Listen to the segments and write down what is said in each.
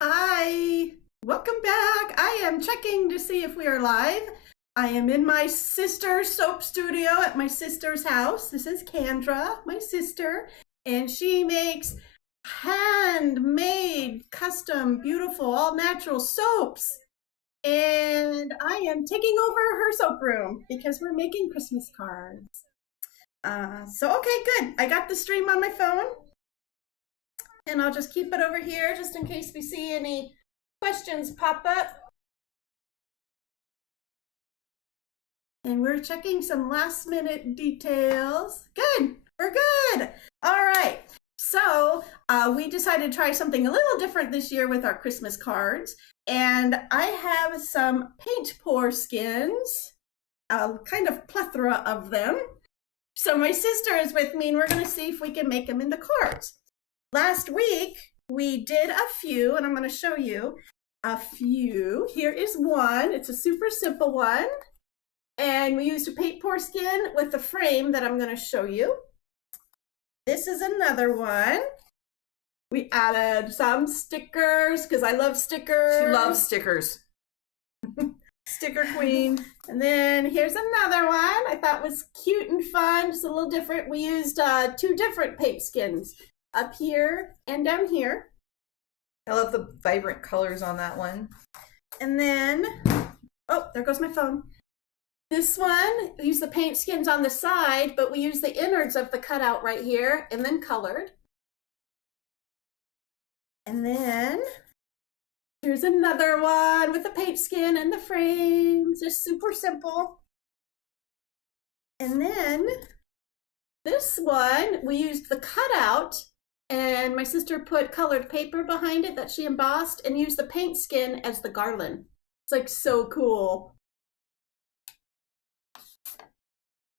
Hi, welcome back. I am checking to see if we are live. I am in my sister's soap studio at my sister's house. This is Kendra, my sister, and she makes handmade, custom, beautiful, all natural soaps. And I am taking over her soap room because we're making Christmas cards. Okay, good. I got the stream on my phone. And I'll just keep it over here just in case we see any questions pop up. And we're checking some last minute details. Good, we're good. All right, so we decided to try something a little different this year with our Christmas cards. And I have some paint pour skins, a kind of plethora of them. So my sister is with me and we're gonna see if we can make them into cards. Last week, we did a few, and I'm going to show you a few. Here is one. It's a super simple one. And we used a paint pour skin with the frame that I'm going to show you. This is another one. We added some stickers, because I love stickers. She loves stickers. Sticker queen. And then here's another one I thought was cute and fun, just a little different. We used two different paint skins. Up here and down here. I love the vibrant colors on that one. And then, oh, there goes my phone. This one, we use the paint skins on the side, but we use the innards of the cutout right here and then colored. And then here's another one with the paint skin and the frames. Just super simple. And then this one, we used the cutout. And my sister put colored paper behind it that she embossed and used the paint skin as the garland. It's like so cool.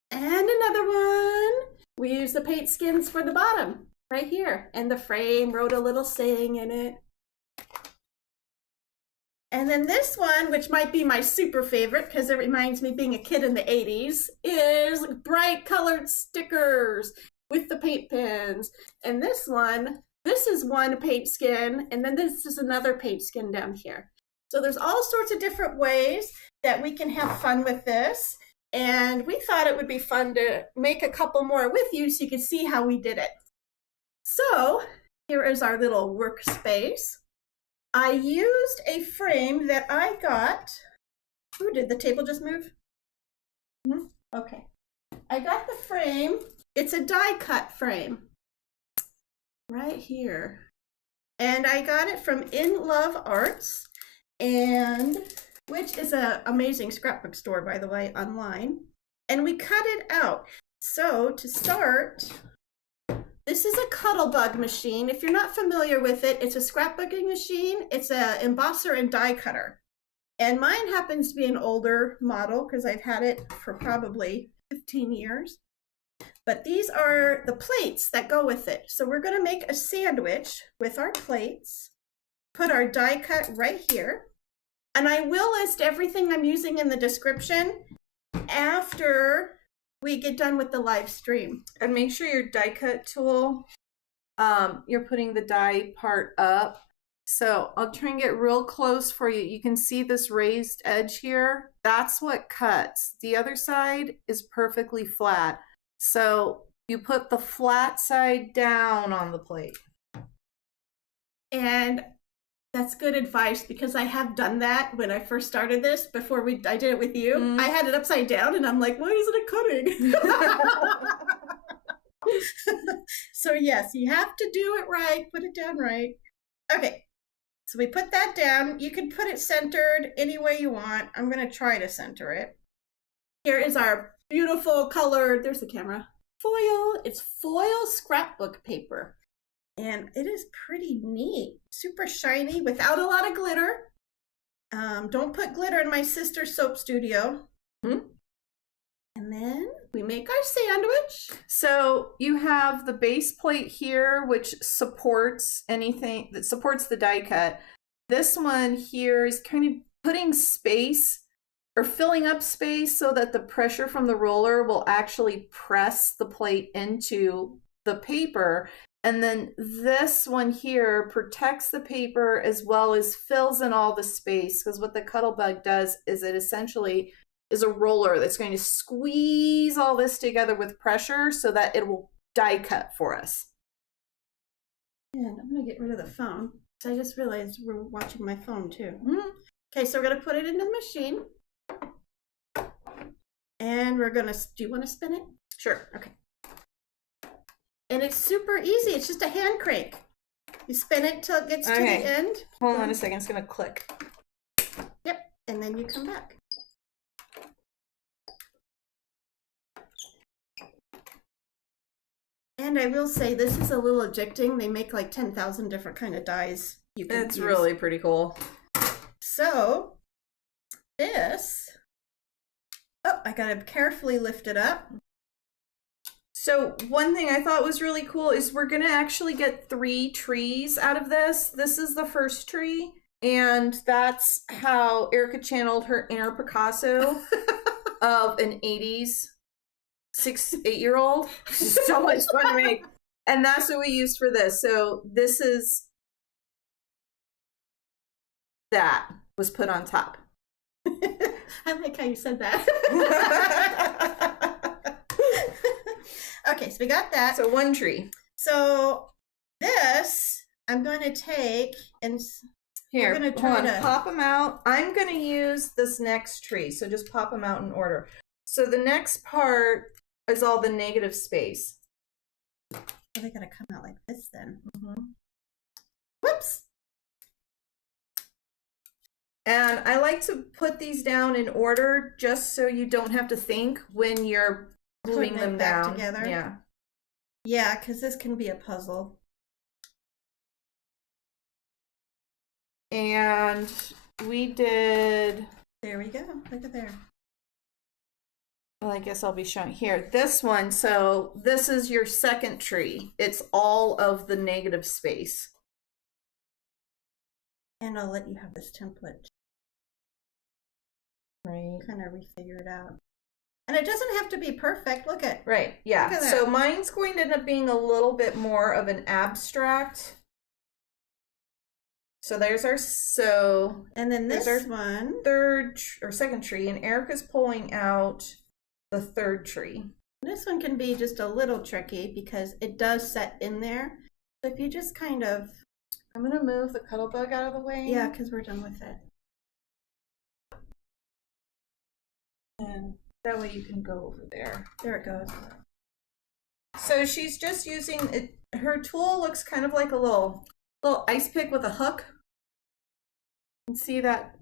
And another one. We used the paint skins for the bottom right here. And the frame wrote a little saying in it. And then this one, which might be my super favorite because it reminds me of being a kid in the 80s, is bright colored stickers with the paint pens. And this is one paint skin, and then this is another paint skin down here. So there's all sorts of different ways that we can have fun with this. And we thought it would be fun to make a couple more with you so you can see how we did it. So here is our little workspace. I used a frame that I got. Ooh, did the table just move? Okay. I got the frame. It's a die cut frame right here. And I got it from In Love Arts, and which is an amazing scrapbook store, by the way, online. And we cut it out. So to start, this is a Cuttlebug machine. If you're not familiar with it, it's a scrapbooking machine. It's an embosser and die cutter. And mine happens to be an older model because I've had it for probably 15 years. But these are the plates that go with it. So we're going to make a sandwich with our plates, put our die cut right here. And I will list everything I'm using in the description after we get done with the live stream. And make sure your die cut tool, you're putting the die part up. So I'll try and get real close for you. You can see this raised edge here. That's what cuts. The other side is perfectly flat. So you put the flat side down on the plate. And that's good advice because I have done that when I first started this before I did it with you. I had it upside down and I'm like, why isn't it cutting? So yes, you have to do it right, put it down right. Okay, so we put that down. You can put it centered any way you want. I'm gonna try to center it. Here is our beautiful colored, there's the camera, foil. It's foil scrapbook paper. And it is pretty neat, super shiny without a lot of glitter. Don't put glitter in my sister's soap studio. And then we make our sandwich. So you have the base plate here, which supports anything that supports the die cut. This one here is kind of putting space or filling up space so that the pressure from the roller will actually press the plate into the paper. And then this one here protects the paper as well as fills in all the space, because what the Cuttlebug does is it essentially is a roller that's going to squeeze all this together with pressure so that it will die cut for us. And I'm going to get rid of the phone. So I just realized we're watching my phone too. Okay, so we're going to put it into the machine. And we're going to, do you want to spin it? Sure. Okay. And it's super easy. It's just a hand crank. You spin it till it gets to the end. Hold on a second. It's going to click. Yep. And then you come back. And I will say, this is a little addicting. They make like 10,000 different kind of dyes you can use. It's really pretty cool. So, this... Oh, I gotta carefully lift it up. So one thing I thought was really cool is we're gonna actually get 3 trees out of this. This is the first tree, and that's how Erica channeled her inner Picasso of an 80s 8-year-old. So much fun to make. And that's what we used for this. So this is that was put on top. I like how you said that. Okay, so we got that. So 1 tree. So this, I'm going to take and here, we're going to try to pop them out. I'm going to use this next tree, so just pop them out in order. So the next part is all the negative space. Oh, they got to come out like this then. Whoops. And I like to put these down in order just so you don't have to think when you're gluing them down together. Yeah. Yeah, because this can be a puzzle. And we did... There we go. Look at there. Well, I guess I'll be showing here. This one, so this is your second tree. It's all of the negative space. And I'll let you have this template. Right. Kind of refigure it out. And it doesn't have to be perfect. Look at. Right, yeah. Look at that. So mine's going to end up being a little bit more of an abstract. So there's our, so. And then this one. Second tree, and Erica's pulling out the third tree. This one can be just a little tricky because it does set in there. So if you just kind of. I'm going to move the Cuttlebug out of the way. Yeah, because we're done with it. And that way you can go over there. There it goes. So she's just using it. Her tool looks kind of like a little ice pick with a hook. You can see that?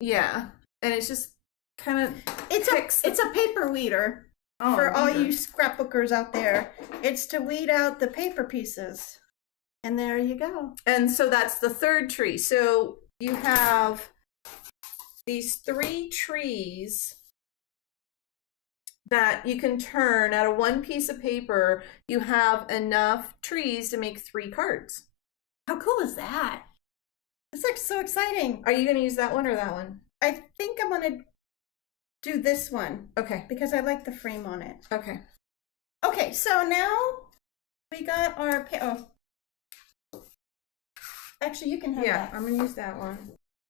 Yeah. And it's just kind of it's a paper weeder. For all you scrapbookers out there. It's to weed out the paper pieces. And there you go. And so that's the third tree. So you have these 3 trees that you can turn out of 1 piece of paper. You have enough trees to make 3 cards. How cool is that? This looks so exciting. Are you going to use that one or that one? I think I'm going to do this one. Okay. Because I like the frame on it. Okay. Okay, so now we got our... Actually, you can have that. Yeah, I'm going to use that one.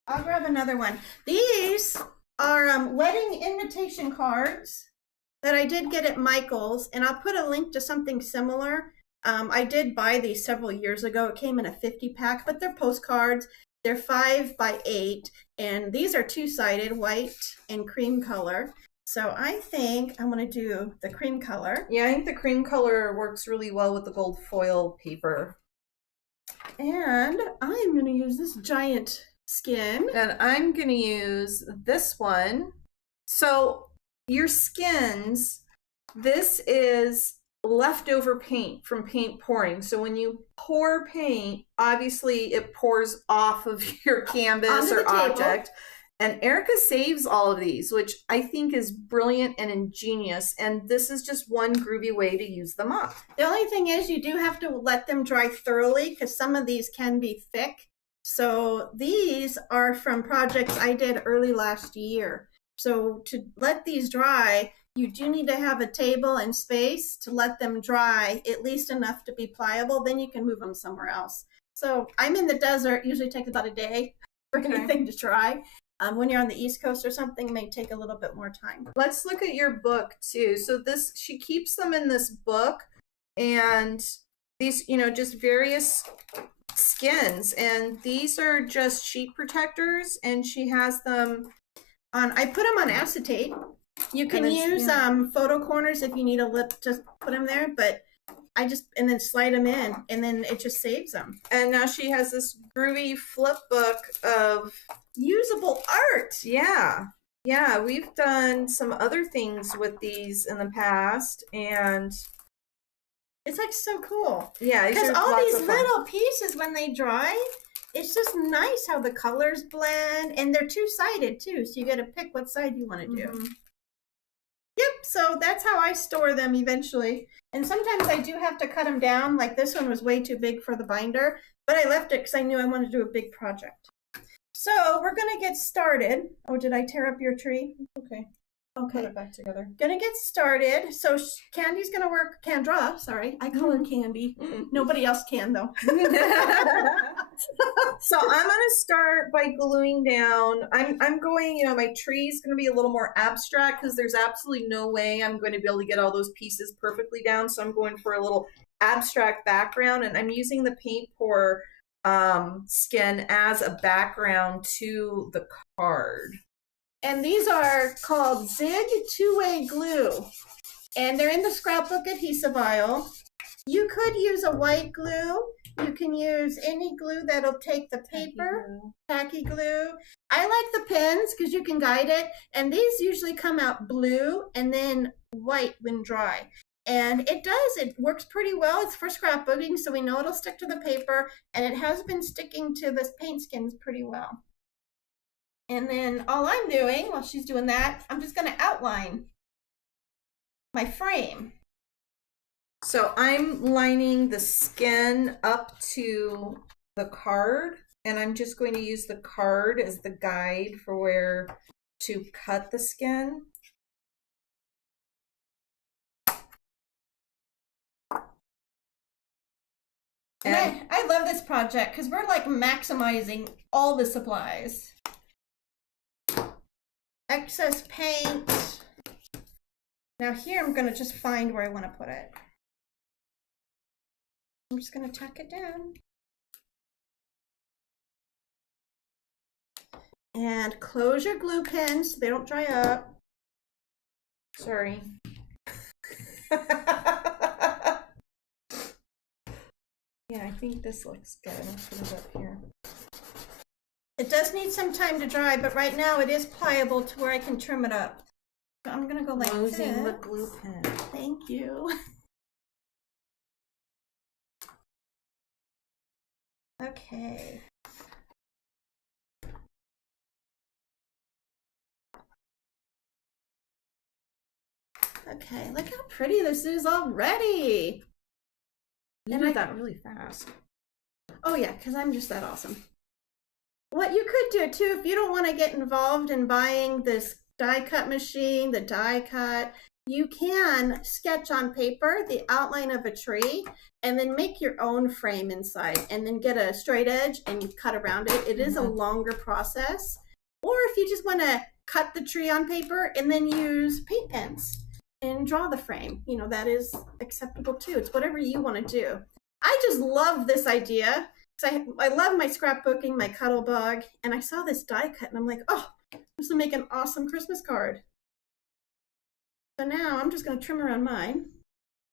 I'll grab another one. These are wedding invitation cards that I did get at Michael's, and I'll put a link to something similar. I did buy these several years ago. It came in a 50-pack, but they're postcards. They're 5 by 8, and these are 2-sided, white and cream color. So I think I'm going to do the cream color. Yeah, I think the cream color works really well with the gold foil paper. And I'm going to use this giant skin. And I'm going to use this one. So your skins, this is leftover paint from paint pouring. So when you pour paint, obviously it pours off of your canvas or object. And Erica saves all of these, which I think is brilliant and ingenious. And this is just one groovy way to use them up. The only thing is you do have to let them dry thoroughly because some of these can be thick. So these are from projects I did early last year. So to let these dry, you do need to have a table and space to let them dry, at least enough to be pliable. Then you can move them somewhere else. So I'm in the desert, usually takes about a day for anything to dry. When you're on the East Coast or something, it may take a little bit more time. Let's look at your book too. So this, she keeps them in this book, and these, you know, just various skins, and these are just sheet protectors, and she has them on, I put them on acetate. You can use photo corners if you need a lip to put them there, but I just, and then slide them in, and then it just saves them. And now she has this groovy flip book of usable art. Yeah. Yeah, we've done some other things with these in the past, and it's like so cool. Yeah, because all these little pieces, when they dry, it's just nice how the colors blend, and they're two-sided too, so you got to pick what side you want to do. Yep, so that's how I store them eventually. And sometimes I do have to cut them down, like this one was way too big for the binder, but I left it because I knew I wanted to do a big project. So we're going to get started. Oh, did I tear up your tree? Okay. Okay. Put it back together. Gonna get started. So Candy's gonna work. Kendra, sorry, I call her Candy. Nobody else can though. So I'm gonna start by gluing down. I'm going. You know, my tree is gonna be a little more abstract because there's absolutely no way I'm going to be able to get all those pieces perfectly down. So I'm going for a little abstract background, and I'm using the paint pour skin as a background to the card. And these are called Zig two-way glue. And they're in the scrapbook adhesive aisle. You could use a white glue. You can use any glue that'll take the paper. Tacky glue. I like the pens because you can guide it. And these usually come out blue and then white when dry. And it does. It works pretty well. It's for scrapbooking, so we know it'll stick to the paper. And it has been sticking to this paint skins pretty well. And then all I'm doing while she's doing that, I'm just going to outline my frame. So I'm lining the skin up to the card, and I'm just going to use the card as the guide for where to cut the skin. And I love this project because we're like maximizing all the supplies. Excess paint. Now here I'm going to just find where I want to put it. I'm just going to tuck it down. And close your glue pens so they don't dry up. Sorry. Yeah, I think this looks good. I'll put it up here. It does need some time to dry, but right now it is pliable to where I can trim it up. So I'm going to go like this. Closing the glue pen. Thank you. Okay. Okay, look how pretty this is already. You did that really fast. Oh yeah, because I'm just that awesome. What you could do too, if you don't want to get involved in buying this die cut machine, the die cut, you can sketch on paper the outline of a tree and then make your own frame inside and then get a straight edge and you cut around it. It is a longer process. Or if you just want to cut the tree on paper and then use paint pens and draw the frame, you know, that is acceptable too. It's whatever you want to do. I just love this idea. I love my scrapbooking, my Cuttlebug, and I saw this die cut and I'm like, oh, this will make an awesome Christmas card. So now I'm just going to trim around mine.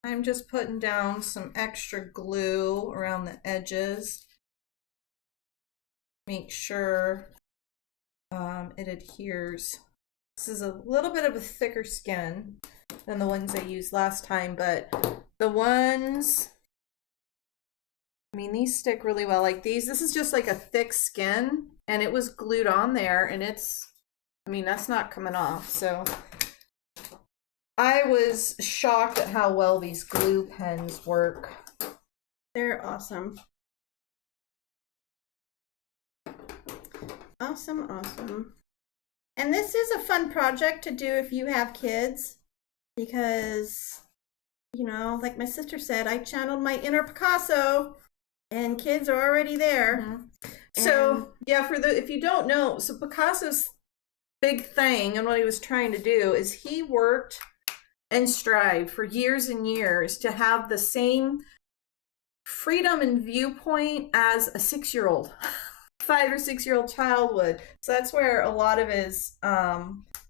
I'm just putting down some extra glue around the edges. Make sure it adheres. This is a little bit of a thicker skin than the ones I used last time, but the ones, I mean, these stick really well. Like these, this is just like a thick skin and it was glued on there and it's, I mean, that's not coming off. So I was shocked at how well these glue pens work. They're awesome. Awesome, awesome. And this is a fun project to do if you have kids. because, you know, like my sister said, I channeled my inner Picasso, and kids are already there. Mm-hmm. So yeah, if you don't know, so Picasso's big thing and what he was trying to do is he worked and strived for years and years to have the same freedom and viewpoint as a 6-year-old, 5 or 6-year-old child would. So that's where a lot of his, I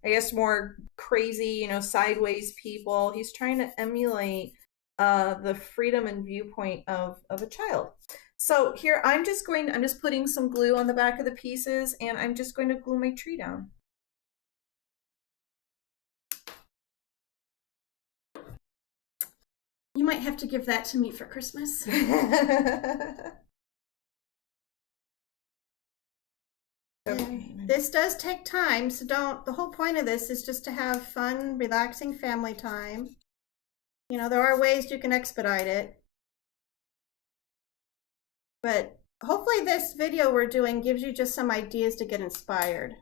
guess, more crazy, you know, sideways people, he's trying to emulate the freedom and viewpoint of a child. So here, I'm just putting some glue on the back of the pieces, and I'm just going to glue my tree down. You might have to give that to me for Christmas. Okay. This does take time, so the whole point of this is just to have fun, relaxing family time. You know, there are ways you can expedite it. But hopefully this video we're doing gives you just some ideas to get inspired.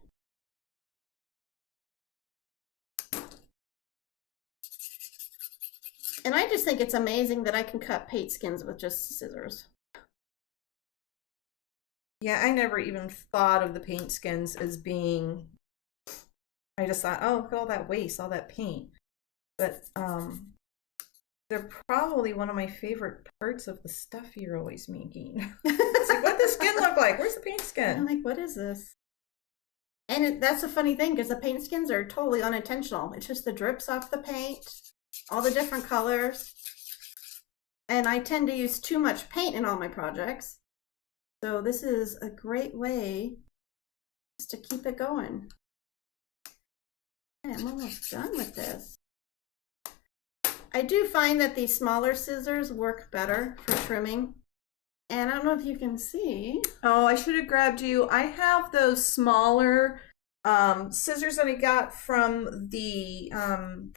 And I just think it's amazing that I can cut paint skins with just scissors. Yeah, I never even thought of the paint skins as being, I just thought, oh, look at all that waste, all that paint. But they're probably one of my favorite parts of the stuff you're always making. It's like, what does the skin look like? Where's the paint skin? I'm like, what is this? And that's a funny thing, because the paint skins are totally unintentional. It's just the drips off the paint, all the different colors. And I tend to use too much paint in all my projects. So this is a great way just to keep it going. Okay, I'm almost done with this. I do find that these smaller scissors work better for trimming. And I don't know if you can see. Oh, I should have grabbed you. I have those smaller scissors that I got from the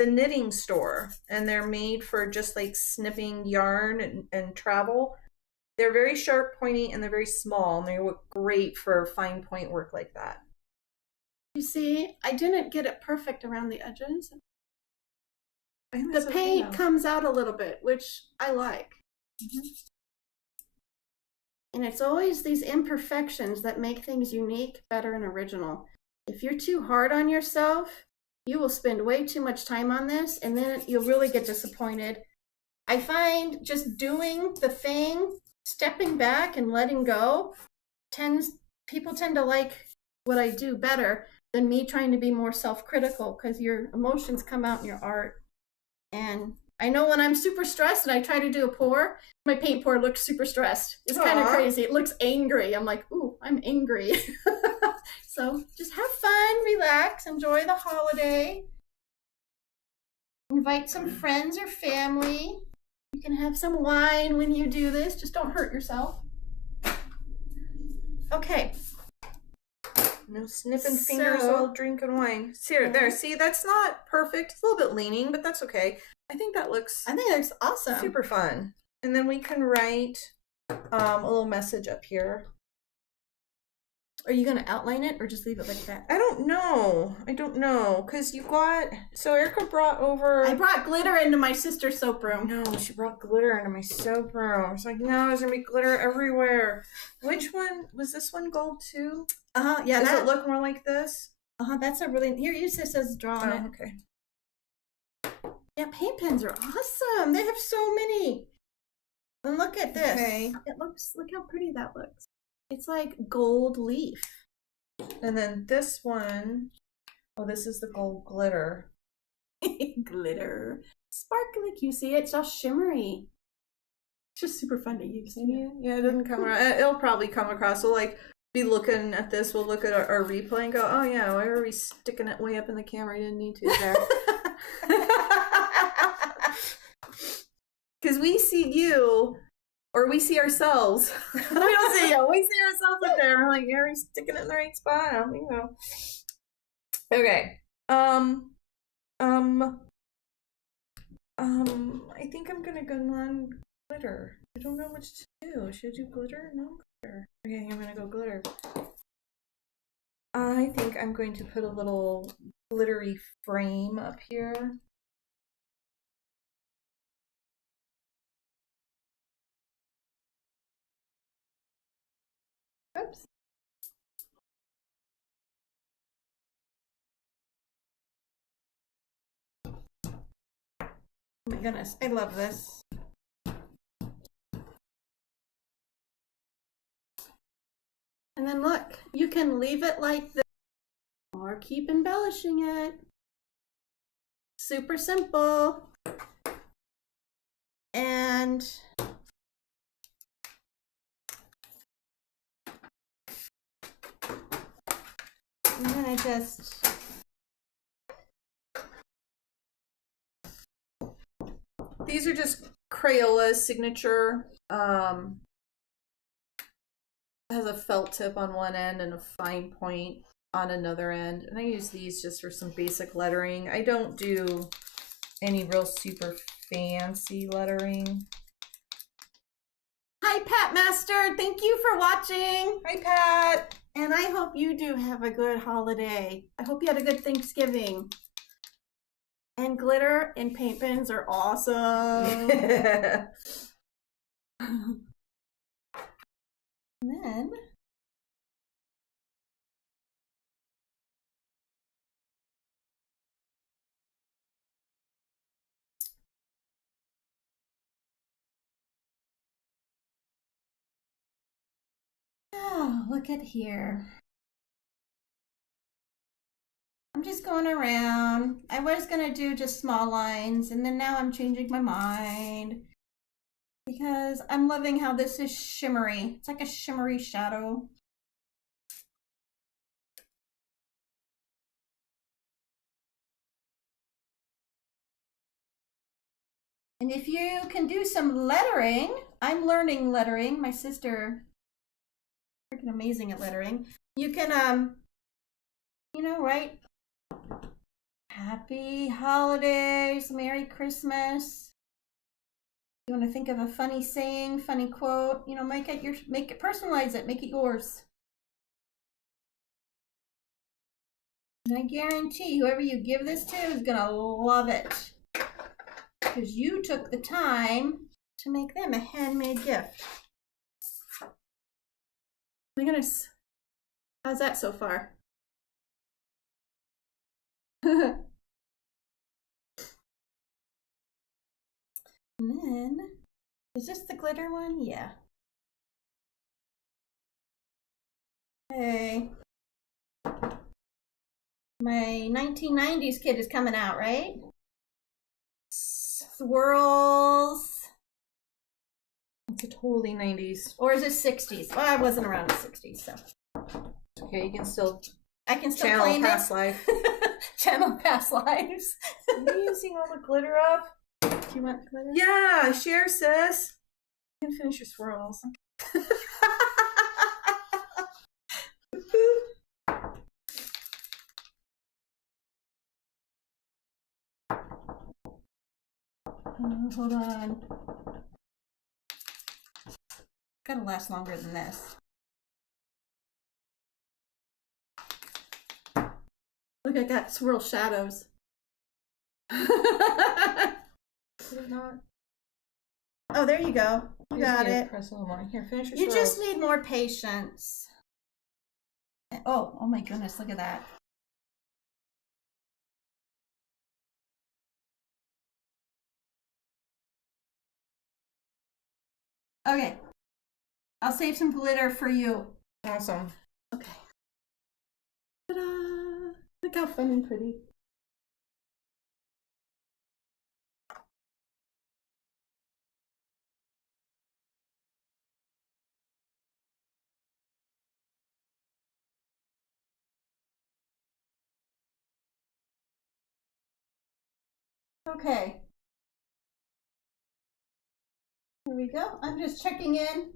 knitting store, and they're made for just like snipping yarn and travel. They're very sharp, pointy, and they're very small, and they work great for fine point work like that. You see, I didn't get it perfect around the edges. The paint comes out a little bit, which I like. Mm-hmm. And it's always these imperfections that make things unique, better, and original. If you're too hard on yourself, you will spend way too much time on this, and then you'll really get disappointed. I find just doing the thing, stepping back and letting go, people tend to like what I do better than me trying to be more self-critical, because your emotions come out in your art. And I know when I'm super stressed and I try to do a pour, my paint pour looks super stressed. It's kind of crazy. It looks angry. I'm like, ooh, I'm angry. So just have fun, relax, enjoy the holiday. Invite some friends or family. You can have some wine when you do this. Just don't hurt yourself. Okay. No snipping fingers while drinking wine. There, see, that's not perfect. It's a little bit leaning, but that's okay. I think that looks awesome. Super fun. And then we can write a little message up here. Are you going to outline it or just leave it like that? I don't know. Because you got... So Erica brought over... I brought glitter into my sister's soap room. No, she brought glitter into my soap room. It's like, no, there's going to be glitter everywhere. Which one? Was this one gold too? Yeah. Does it look more like this? That's a really... Here, use this as drawing it. Okay. Yeah, paint pens are awesome. They have so many. And look at this. Okay. Look how pretty that looks. It's like gold leaf. And then this one, oh, this is the gold glitter. Glitter. Sparkly. You see it? It's all shimmery. It's just super fun to use. Yeah, it doesn't come around. It'll probably come across. We'll like be looking at this. We'll look at our replay and go, oh yeah, why are we sticking it way up in the camera? I didn't need to there. Because we see you, or we see ourselves. We don't see you. We see ourselves up there. We're like, yeah, are we sticking it in the right spot? I don't think so. Okay. I think I'm gonna go non-glitter. I don't know what to do. Should I do glitter? No glitter. Okay, I'm gonna go glitter. I think I'm going to put a little glittery frame up here. goodness, I love this. And then look, you can leave it like this or keep embellishing it. Super simple. And then I just these are just Crayola's signature. Has a felt tip on one end and a fine point on another end, and I use these just for some basic lettering. I don't do any real super fancy lettering. hi, Pat Master. Thank you for watching. Hi, Pat. And I hope you do have a good holiday. I hope you had a good Thanksgiving. And glitter and paint pens are awesome. And then oh, look at here. I'm just going around. I was gonna do just small lines, and then now I'm changing my mind because I'm loving how this is shimmery. It's like a shimmery shadow. And if you can do some lettering, I'm learning lettering. My sister, freaking amazing at lettering. You can, you know, write Happy Holidays, Merry Christmas. You want to think of a funny saying, funny quote, you know, make it personalize it, make it yours. And I guarantee whoever you give this to is gonna love it because you took the time to make them a handmade gift. My goodness, how's that so far? And then, is this the glitter one? Yeah. Okay. My 1990s kid is coming out, right? Swirls. It's a totally 90s. Or is it 60s? Well, I wasn't around in the 60s, so. Okay, you can still I can still channel claim past it. life. Channel past lives. Are you using all the glitter up? Do you want glitter? Yeah, share, sis. You can finish your swirls. Hold on. Gotta last longer than this. Look, I got swirl shadows. Oh, there you go. You got it. Press a little more. Here, finish your You swirls. just need more patience. Oh my goodness, look at that. Okay. I'll save some glitter for you. Awesome. Okay. Ta-da! Look how fun and pretty. Okay. Here we go. I'm just checking in,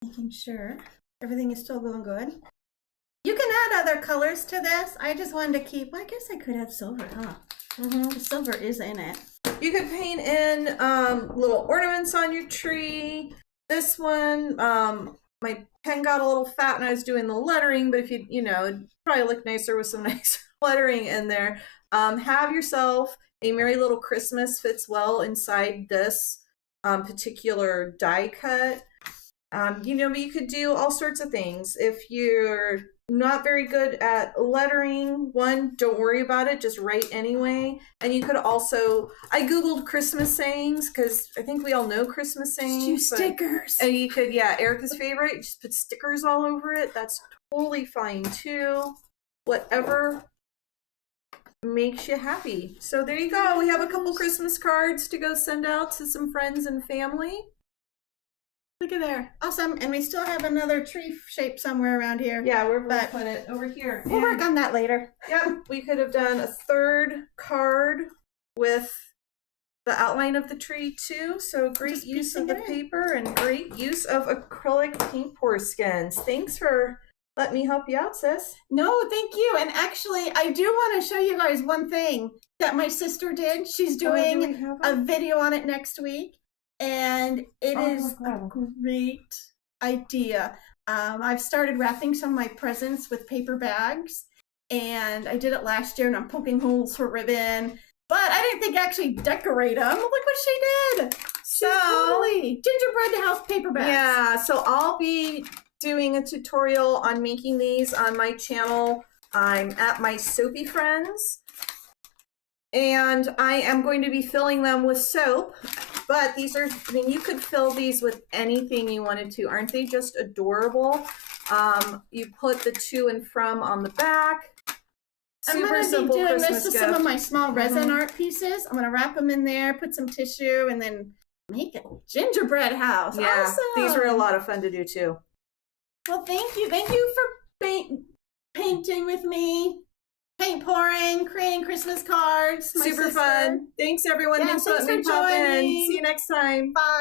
making sure everything is still going good. You can add other colors to this. I just wanted to keep, well, I guess I could add silver, huh? The silver is in it. You could paint in little ornaments on your tree. This one, my pen got a little fat when I was doing the lettering, but if you know, it'd probably look nicer with some nice lettering in there. Have yourself a Merry Little Christmas fits well inside this particular die cut. You know, but you could do all sorts of things. If you're not very good at lettering. One, don't worry about it, just write anyway. And you could also, I Googled Christmas sayings because I think we all know Christmas sayings. Do stickers. And you could, yeah, Erica's favorite, just put stickers all over it. That's totally fine too. Whatever makes you happy. So there you go. We have a couple Christmas cards to go send out to some friends and family. Look at there. Awesome. And we still have another tree shape somewhere around here. Yeah, we're going to put it over here. We'll work on that later. Yeah, we could have done a third card with the outline of the tree too. So great use of the paper and great use of acrylic paint pour skins. Thanks for letting me help you out, sis. No, thank you. And actually, I do want to show you guys one thing that my sister did. She's doing a video on it next week. And it is a great idea. I've started wrapping some of my presents with paper bags, and I did it last year, and I'm poking holes for ribbon, but I didn't think actually decorate them. Look what she did. So totally gingerbread house paper bags. Yeah, so I'll be doing a tutorial on making these on my channel. I'm at my Soapy Friends, and I am going to be filling them with soap. But these are, I mean, you could fill these with anything you wanted to. Aren't they just adorable? You put the to and from on the back. I'm going to be doing this with some of my small resin art pieces. I'm going to wrap them in there, put some tissue, and then make a gingerbread house. Yeah, awesome. These were a lot of fun to do too. Well, thank you. Thank you for painting with me. Paint pouring, creating Christmas cards. Super fun. Thanks everyone. Yeah, thanks for letting me pop in. See you next time. Bye.